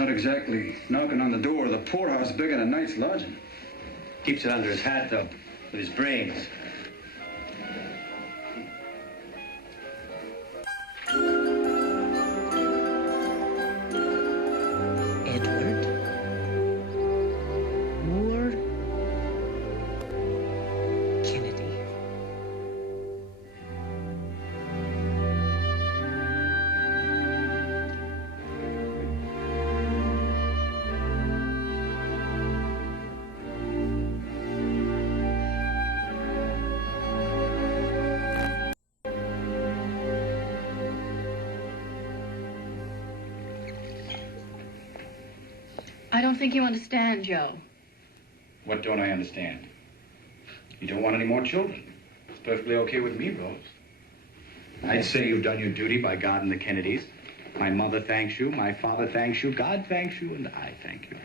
Not exactly knocking on the door of the poorhouse begging a night's lodging. Keeps it under his hat, though, with his brains. Edward? Moore? Kennedy? I don't think you understand, Joe. What don't I understand? You don't want any more children. It's perfectly okay with me, Rose. I'd say you've done your duty by guarding the Kennedys. My mother thanks you, my father thanks you, God thanks you, and I thank you.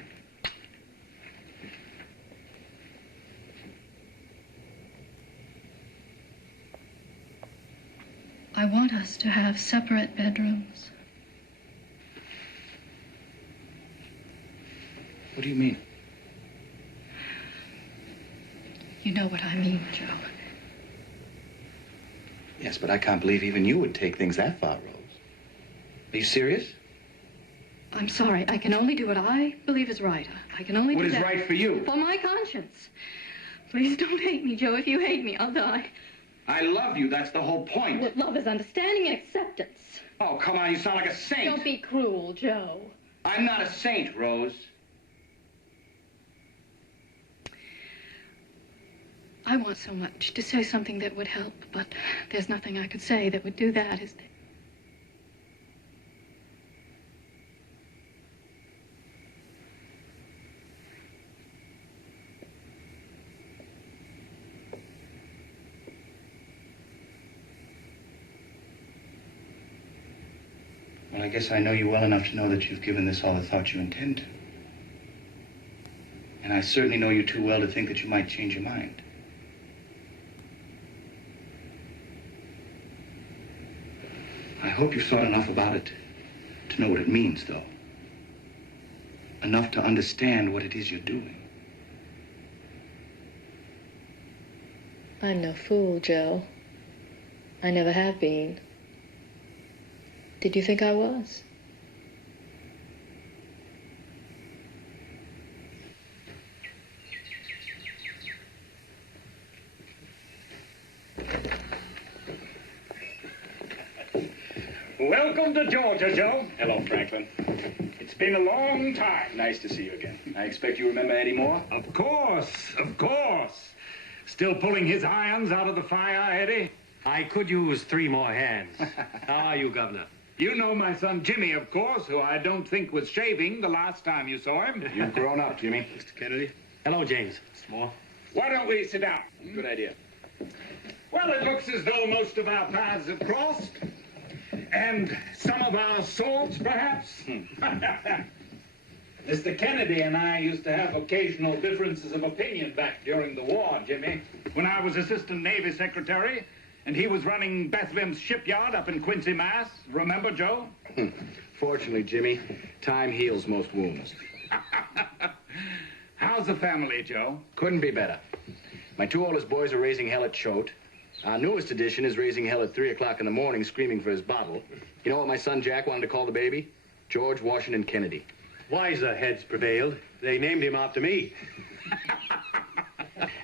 I want us to have separate bedrooms. What do you mean? You know what I mean, Joe. Yes, but I can't believe even you would take things that far, Rose. Are you serious? I'm sorry. I can only do what I believe is right. I can only do that. What is right for you? For my conscience. Please don't hate me, Joe. If you hate me, I'll die. I love you. That's the whole point. What love is understanding and acceptance. Oh, come on. You sound like a saint. Don't be cruel, Joe. I'm not a saint, Rose. I want so much to say something that would help, but there's nothing I could say that would do that, is there? Well, I guess I know you well enough to know that you've given this all the thought you intend to. And I certainly know you too well to think that you might change your mind. I hope you've thought enough about it to know what it means, though. Enough to understand what it is you're doing. I'm no fool, Joe. I never have been. Did you think I was? Welcome to Georgia, Joe. Hello, Franklin. It's been a long time. Nice to see you again. I expect you remember Eddie Moore? Of course, of course. Still pulling his irons out of the fire, Eddie? I could use 3 more hands. How are you, Governor? You know my son Jimmy, of course, who I don't think was shaving the last time you saw him. You've grown up, Jimmy. Mr. Kennedy. Hello, James. Mr. Moore. Why don't we sit down? Good idea. Well, it looks as though most of our paths have crossed. And some of our swords, perhaps? Mr. Kennedy and I used to have occasional differences of opinion back during the war, Jimmy. When I was Assistant Navy Secretary, and he was running Bethlehem's shipyard up in Quincy, Mass. Remember, Joe? Fortunately, Jimmy, time heals most wounds. How's the family, Joe? Couldn't be better. My 2 oldest boys are raising hell at Choate. Our newest addition is raising hell at 3 o'clock in the morning, screaming for his bottle. You know what my son Jack wanted to call the baby? George Washington Kennedy. Wiser heads prevailed. They named him after me.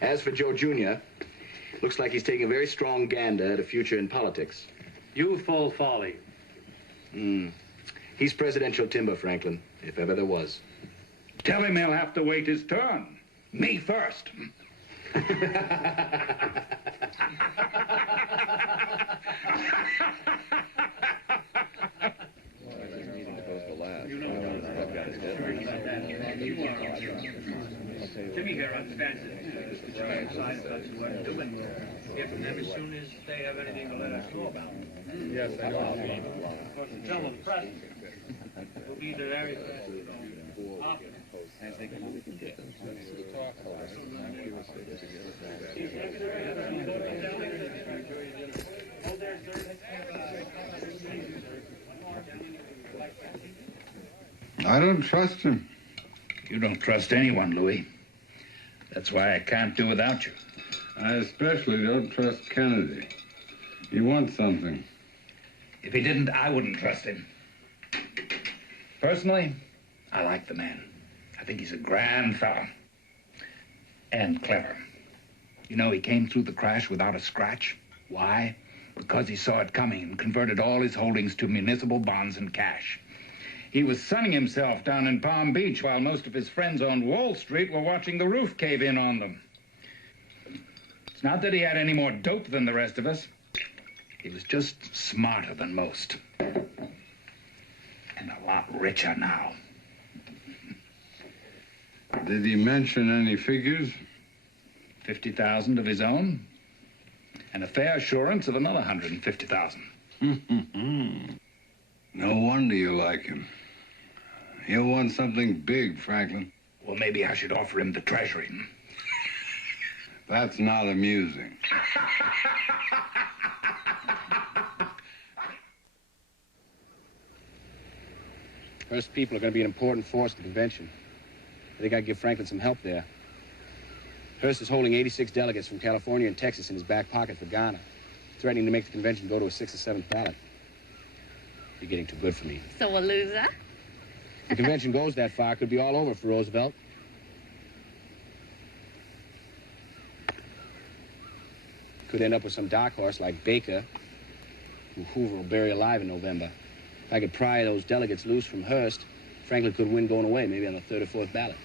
As for Joe Jr., looks like he's taking a very strong gander at a future in politics. Youthful folly. He's presidential timber, Franklin, if ever there was. Tell him he'll have to wait his turn. Me first. Jimmy here understands it. The weren't doing. Get from them as soon as they have anything to let us know about. Yes, I know. Of course, the tell them press will be the very As they come up to talk about I don't trust him. You don't trust anyone, Louis. That's why I can't do without you. I especially don't trust Kennedy. He wants something. If he didn't, I wouldn't trust him. Personally, I like the man. I think he's a grand fellow. And clever. You know, he came through the crash without a scratch. Why? Because he saw it coming and converted all his holdings to municipal bonds and cash. He was sunning himself down in Palm Beach while most of his friends on Wall Street were watching the roof cave in on them. It's not that he had any more dope than the rest of us. He was just smarter than most. And a lot richer now. Did he mention any figures? 50,000 of his own, and a fair assurance of another 150,000. No wonder you like him. He'll want something big, Franklin. Well, maybe I should offer him the treasury. That's not amusing. Hearst people are going to be an important force at the convention. I think I'd give Franklin some help there. Hearst is holding 86 delegates from California and Texas in his back pocket for Ghana, threatening to make the convention go to a 6th or 7th ballot. You're getting too good for me. So a loser? If the convention goes that far, it could be all over for Roosevelt. Could end up with some dark horse like Baker, who Hoover will bury alive in November. If I could pry those delegates loose from Hearst, Franklin could win going away, maybe on the 3rd or 4th ballot.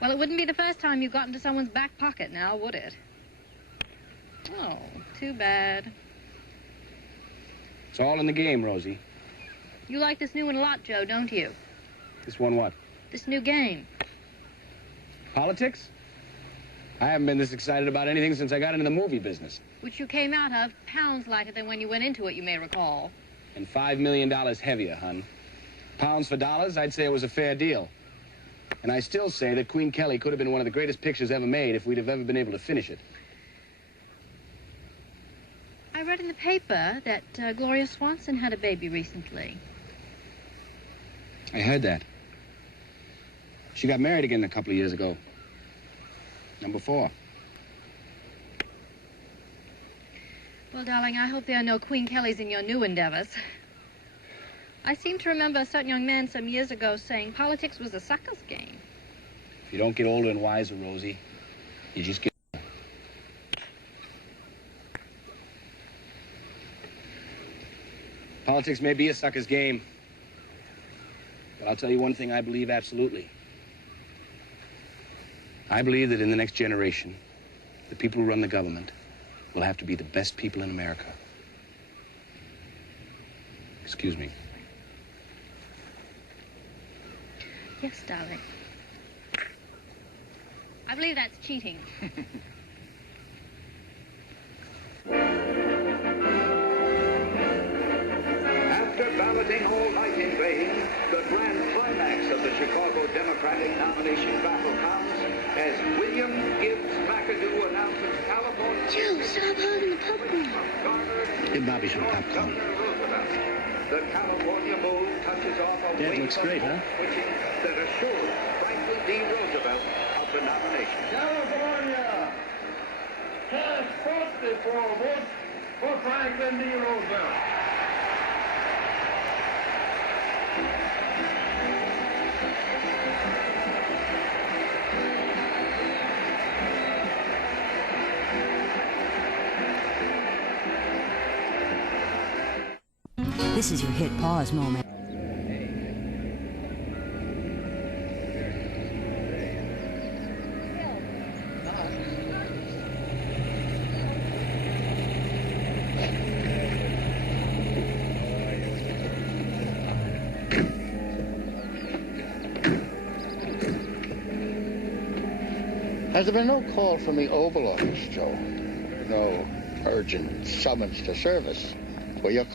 Well, it wouldn't be the first time you've gotten to someone's back pocket now, would it? Oh, too bad. It's all in the game, Rosie. You like this new one a lot, Joe, don't you? This one what? This new game. Politics? I haven't been this excited about anything since I got into the movie business. Which you came out of pounds lighter than when you went into it, you may recall. And $5 million heavier, hun. Pounds for dollars, I'd say it was a fair deal. And I still say that Queen Kelly could have been one of the greatest pictures ever made if we'd have ever been able to finish it. I read in the paper that Gloria Swanson had a baby recently. I heard that. She got married again a couple of years ago. Number 4. Well, darling, I hope there are no Queen Kellys in your new endeavors. I seem to remember a certain young man some years ago saying politics was a sucker's game. If you don't get older and wiser, Rosie, you just get... Politics may be a sucker's game, but I'll tell you one thing I believe absolutely. I believe that in the next generation, the people who run the government will have to be the best people in America. Excuse me. Yes, darling. I believe that's cheating. After balloting all night in vain, the grand climax of the Chicago Democratic nomination battle comes as William Gibbs McAdoo announces California... Joe, stop holding the popcorn. Give Bobby some popcorn. The California move touches off a That looks great, huh? switching that assures Franklin D. Roosevelt of the nomination. California! Cast 44 votes for Franklin D. Roosevelt. This is your hit pause moment. Has there been no call from the Oval Office, Joe? No urgent summons to service for your country?